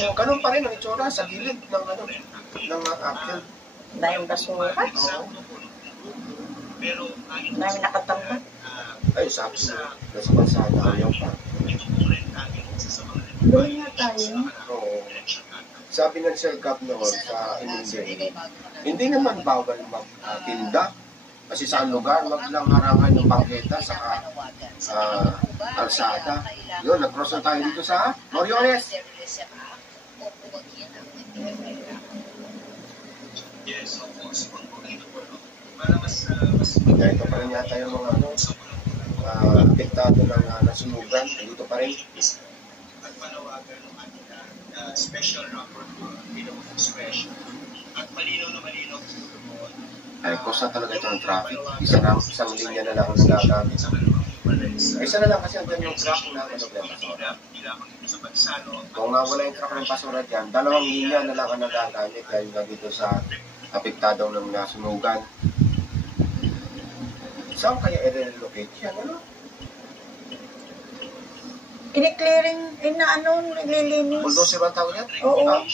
mo, ganun pa rin ang itsura sa gilid ng ano, ng apple. Dahil basura. Dahil nakatambak. Ay, sabi ko, nasa kalsada, ayaw pa. Doon nga tayo. Oo. Sabi ng Sir Cap noon sa Emilio, hindi naman bawal magtinda. Kasi sa lugar, wag lang harangan ng bangketa sa kalsada. Yun, nag-cross na tayo dito sa Moriones. Dito pa rin yata yung mga apektado ng nasunugan. Dito pa rin. At panawagan ng ating special rapporteur, expression. At malinaw na malinaw Ay, cause na talaga ito ng traffic. Isang linya na lang ang nagagamit. Isa na lang kasi ang yung truck na basura. Kung nga wala yung truck ng basura dyan, 2 linya na lang ang nagagamit dahil nga dito sa apektadong ng nasunugan. Saan kaya i-relocate yan? Ano? Kini-clearing, nililinis. Bulldozer ba ang tawag yan? Oo.